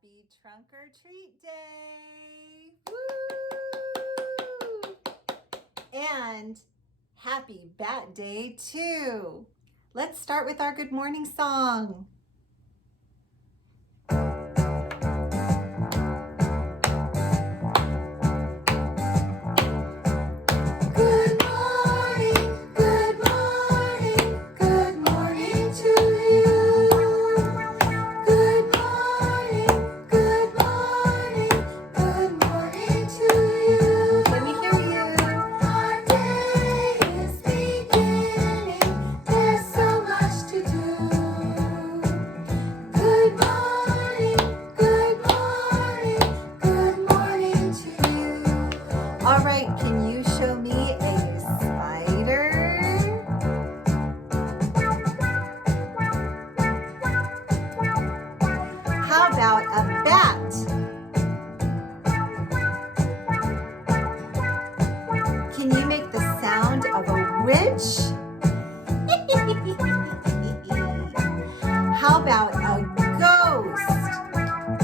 Happy Trunk or Treat Day! Woo! And happy Bat Day too. Let's start with our good morning song. All right, can you show me a spider? How about a bat? Can you make the sound of a witch? How about a ghost?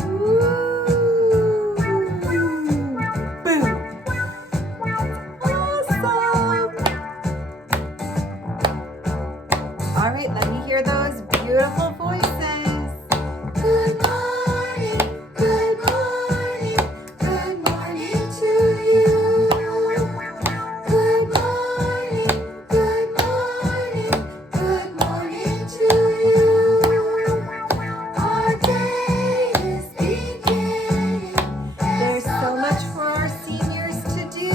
Ooh. Boom. Awesome. All right, let me hear those beautiful voices. Good morning, good morning, good morning to you. Good morning, good morning, good morning to you. Our day is beginning. There's so much for our seniors to do.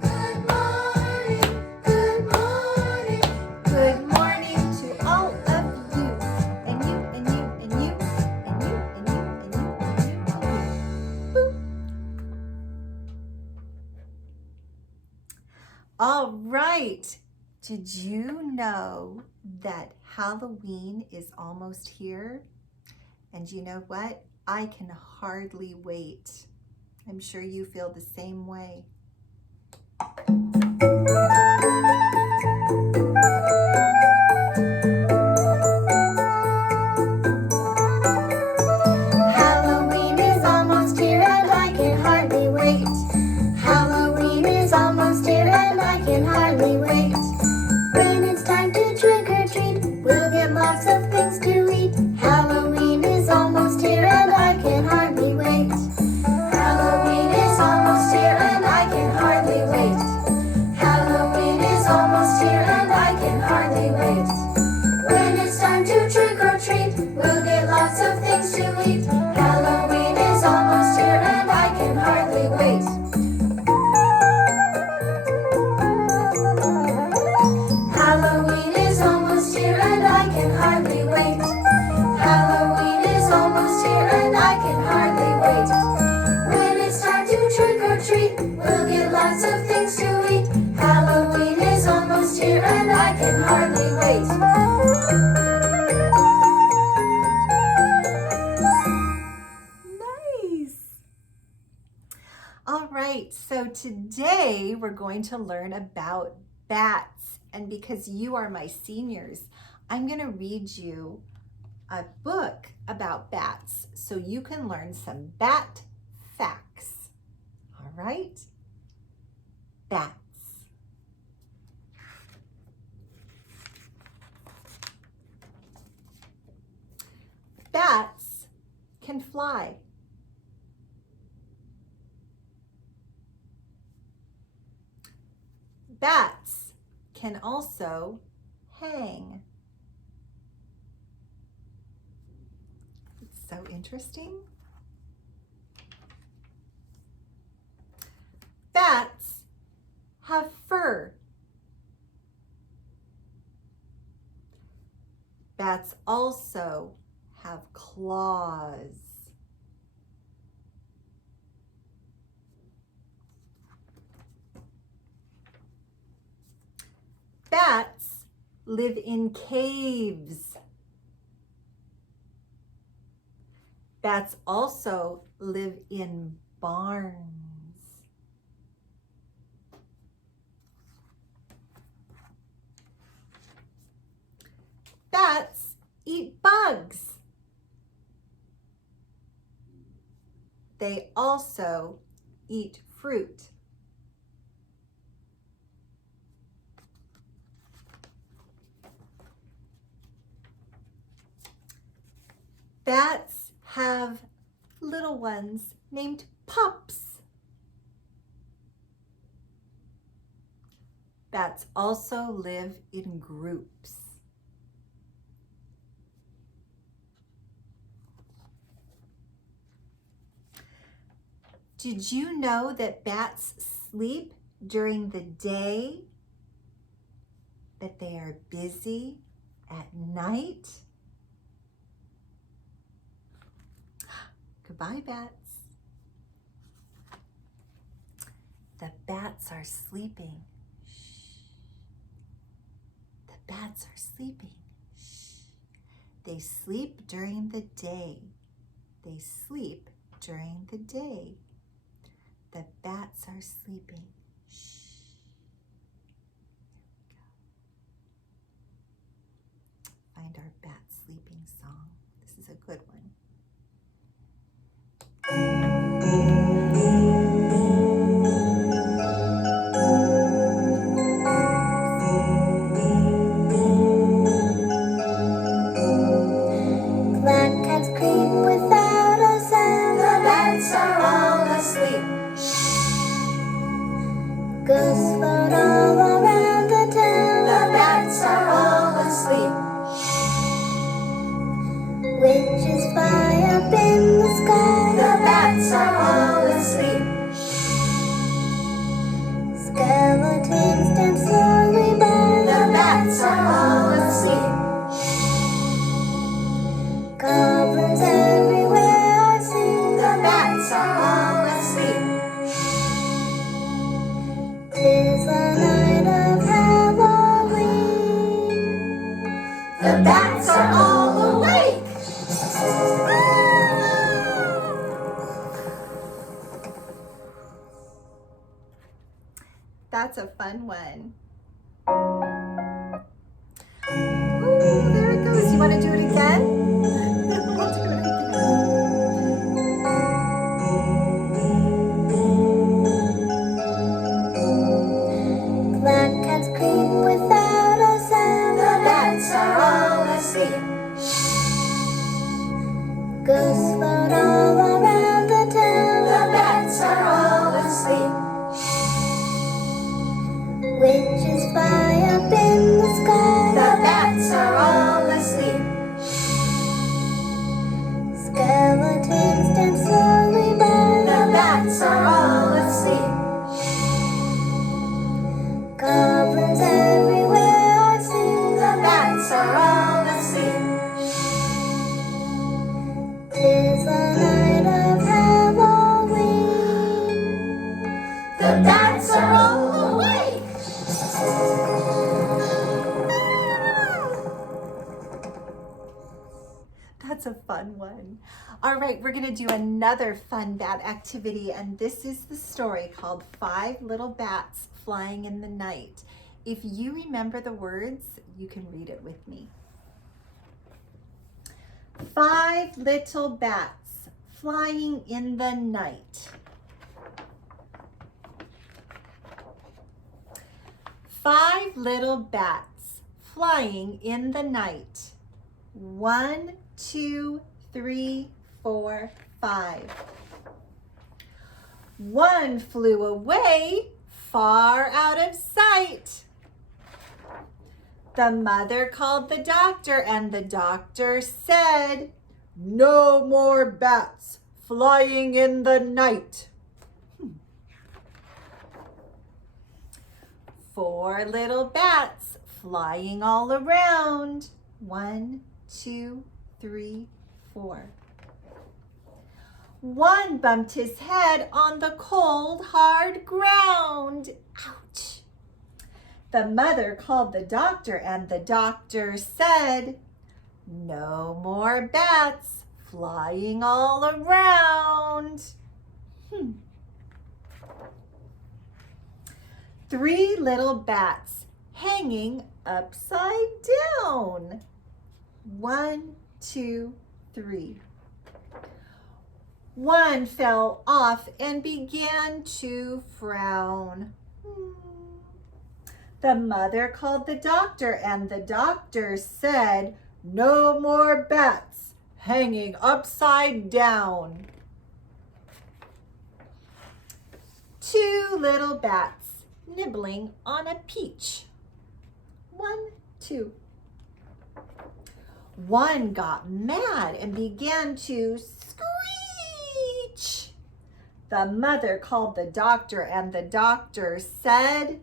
Good morning, good morning, good morning to all of you. And you, and you, and you, and you, and you, and you, and you, and you. Boop. All right. Did you know that Halloween is almost here? And you know what? I can hardly wait. I'm sure you feel the same way. Halloween is almost here and I can hardly wait. Halloween is almost here and I can hardly wait. When it's time to trick or treat, we'll get lots of things to eat. Halloween is almost here and I can hardly wait. Halloween is almost here and I can hardly wait. Halloween is almost here and I can hardly wait. When it's time to trick or treat, we'll get lots of things to eat. Halloween is almost here and I can hardly wait. Halloween is almost here and I can hardly wait. Halloween is almost here and I can hardly wait. When it's time to trick or treat, we'll get lots of things to eat. Halloween is almost here and I can hardly wait. Nice. All right, so today we're going to learn about bats. And because you are my seniors, I'm going to read you a book about bats so you can learn some bat facts. All right? Bats. Bats can fly. Bats can also hang. It's so interesting. Bats have fur. Bats also have claws. Bats live in caves. Bats also live in barns. Bats eat bugs. They also eat fruit. Bats have little ones named pups. Bats also live in groups. Did you know that bats sleep during the day, that they are busy at night? Goodbye, bats. The bats are sleeping. Shh. The bats are sleeping. Shh. They sleep during the day. They sleep during the day. The bats are sleeping. Shh. There we go. Find our bat sleeping song. This is a good one. Black cats creep without a sound. The bats are all asleep. Ghosts float all around the town. The bats are all asleep. Witches fly up in the sky. The bats are all asleep. Skeletons dance slowly by. The bats are all asleep. Goblins everywhere I see. The bats are all asleep. 'Tis the night of Halloween. The bats are all awake. That's a fun one. Ooh, there it goes. You want to do it again? We'll do it again. Black cats creep without a sound. The bats are all asleep. Ghosts float all around the town. The bats are all asleep. Witches fly up in the sky. The bats are all asleep. Skeletons dance slowly by. The bats are all asleep. Goblins everywhere I see. The bats are all asleep. 'Tis the night of Halloween. The bats are all awake. That's a fun one. All right, we're going to do another fun bat activity, and this is the story called 5 Little Bats Flying in the Night. If you remember the words, you can read it with me. 5 little bats flying in the night. 5 little bats flying in the night. 1, 2, 3, 4, 5. One flew away, far out of sight. The mother called the doctor, and the doctor said, "No more bats flying in the night." 4 little bats flying all around. 1, 2, 3, 4. One bumped his head on the cold, hard ground. Ouch! The mother called the doctor, and the doctor said, "No more bats flying all around." 3 little bats hanging upside down. 1, 2, 3. One fell off and began to frown. The mother called the doctor, and the doctor said, "No more bats hanging upside down." Two little bats nibbling on a peach. 1, 2. One got mad and began to screech. The mother called the doctor, and the doctor said,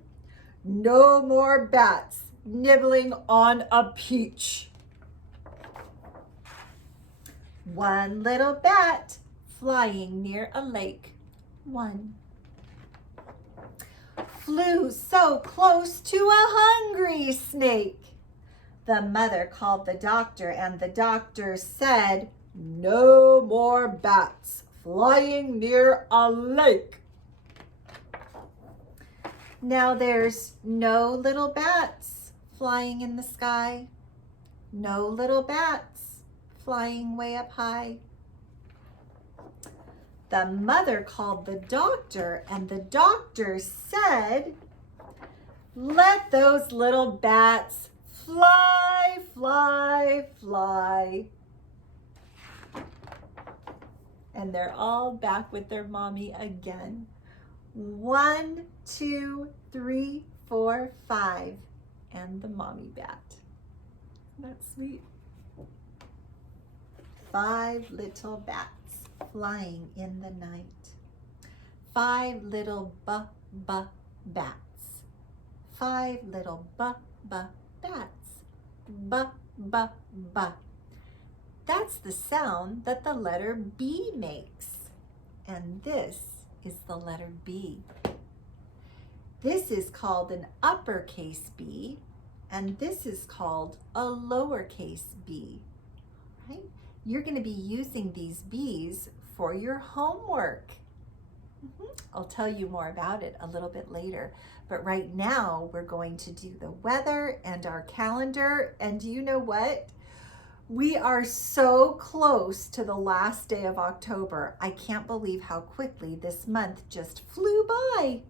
"No more bats nibbling on a peach." One little bat flying near a lake. 1. Flew so close to a hungry snake. The mother called the doctor, and the doctor said, "No more bats flying near a lake." Now there's no little bats flying in the sky. No little bats flying way up high. The mother called the doctor, and the doctor said, "Let those little bats fly, fly, fly." And they're all back with their mommy again. 1, 2, 3, 4, 5, and the mommy bat. Isn't that sweet? 5 little bats flying in the night. 5 little bats. 5 little bats. Ba. That's the sound that the letter B makes. And this is the letter B. This is called an uppercase B, and this is called a lowercase b, right? You're going to be using these B's for your homework. I'll tell you more about it a little bit later. But right now, we're going to do the weather and our calendar. And do you know what? We are so close to the last day of October. I can't believe how quickly this month just flew by.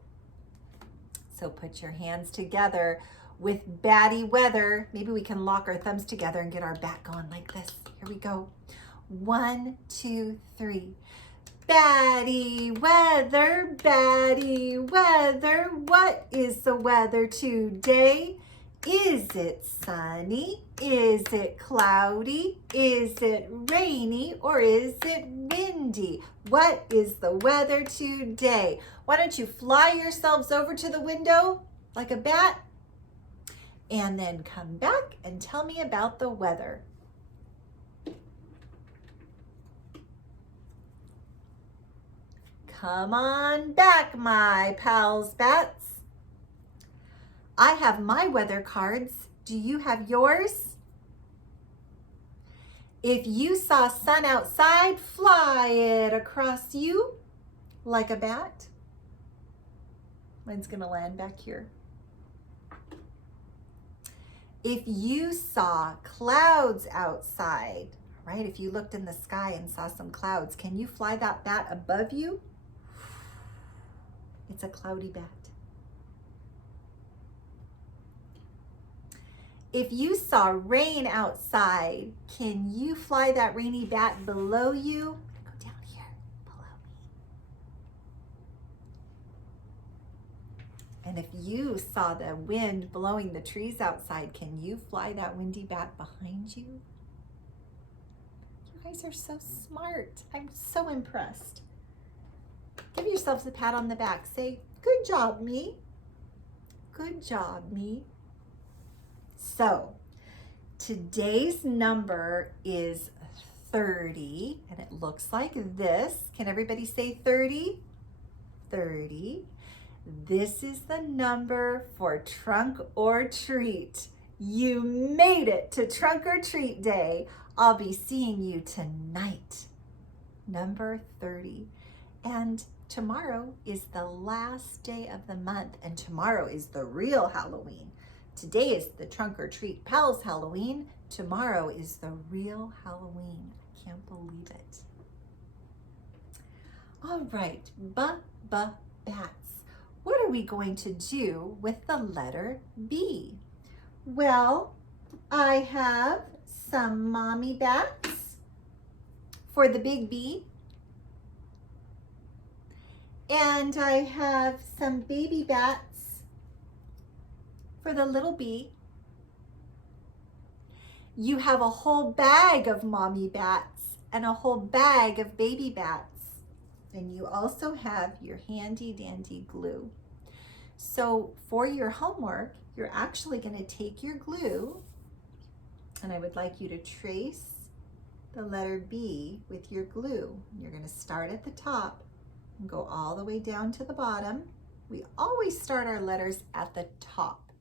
So put your hands together with batty weather. Maybe we can lock our thumbs together and get our bat going like this. Here we go. 1, 2, 3. Batty weather, batty weather. What is the weather today? Is it sunny? Is it cloudy? Is it rainy? Or is it windy? What is the weather today? Why don't you fly yourselves over to the window like a bat and then come back and tell me about the weather. Come on back, my pals bats. I have my weather cards. Do you have yours? If you saw sun outside, fly it across you like a bat. Mine's gonna land back here. If you saw clouds outside, right? If you looked in the sky and saw some clouds, can you fly that bat above you? It's a cloudy bat. If you saw rain outside, can you fly that rainy bat below you? Go down here, below me. And if you saw the wind blowing the trees outside, can you fly that windy bat behind you? You guys are so smart. I'm so impressed. Give yourselves a pat on the back. Say, "Good job, me. Good job, me." So, today's number is 30, and it looks like this. Can everybody say 30? 30. This is the number for trunk or treat. You made it to trunk or treat day. I'll be seeing you tonight. Number 30. And tomorrow is the last day of the month, and tomorrow is the real Halloween. Today is the Trunk or Treat Pals Halloween. Tomorrow is the real Halloween. I can't believe it. All right, bats. What are we going to do with the letter B? Well, I have some mommy bats for the big B. And I have some baby bats for the little b. You have a whole bag of mommy bats and a whole bag of baby bats. And you also have your handy dandy glue. So for your homework, you're actually going to take your glue, and I would like you to trace the letter B with your glue. You're going to start at the top and go all the way down to the bottom. We always start our letters at the top.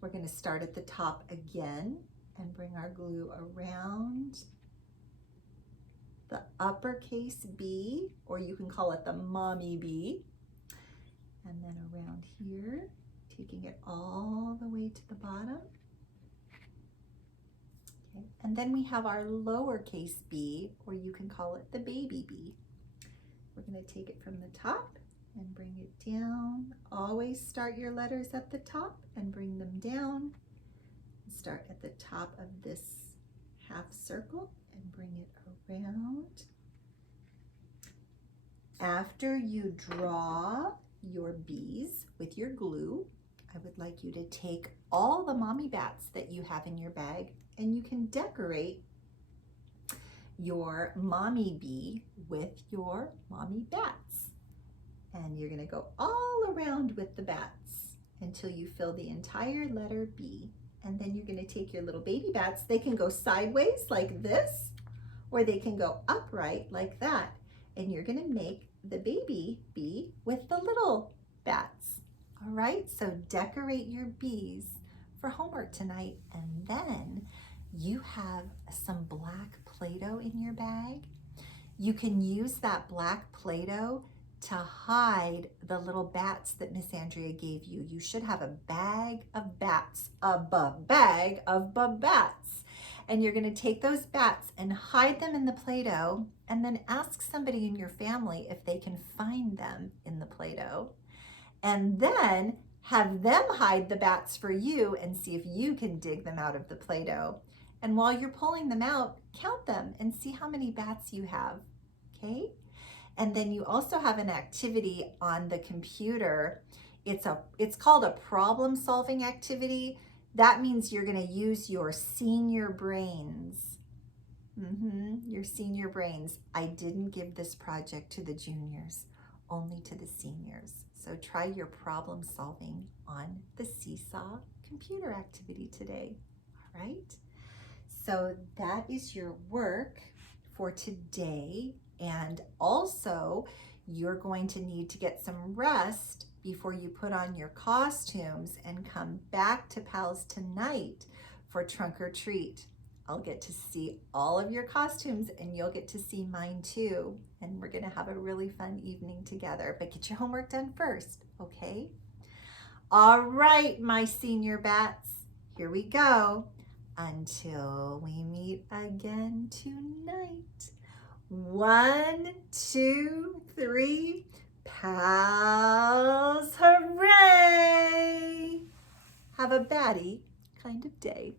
We're going to start at the top again and bring our glue around the uppercase B, or you can call it the mommy B. And then around here, taking it all the way to the bottom. Okay. And then we have our lowercase b, or you can call it the baby B. We're going to take it from the top and bring it down. Always start your letters at the top and bring them down. Start at the top of this half circle and bring it around. After you draw your B's with your glue, I would like you to take all the mommy bats that you have in your bag, and you can decorate your mommy B with your mommy bats. And you're going to go all around with the bats until you fill the entire letter B. And then you're going to take your little baby bats. They can go sideways like this, or they can go upright like that. And you're going to make the baby B with the little bats. All right, so decorate your B's for homework tonight. And then you have some black Play-Doh in your bag. You can use that black Play-Doh to hide the little bats that Miss Andrea gave you. You should have a bag of bats, bag of bats. And you're going to take those bats and hide them in the Play-Doh, and then ask somebody in your family if they can find them in the Play-Doh. And then have them hide the bats for you and see if you can dig them out of the Play-Doh. And while you're pulling them out, count them and see how many bats you have, okay? And then you also have an activity on the computer. It's called a problem-solving activity. That means you're going to use your senior brains. Your senior brains. I didn't give this project to the juniors, only to the seniors. So try your problem solving on the Seesaw computer activity today. All right? So that is your work for today. And also, you're going to need to get some rest before you put on your costumes and come back to PALS tonight for Trunk or Treat. I'll get to see all of your costumes, and you'll get to see mine too. And we're going to have a really fun evening together. But get your homework done first, okay? All right, my senior bats, here we go. Until we meet again tonight. 1, 2, 3, PALS, hooray! Have a batty kind of day.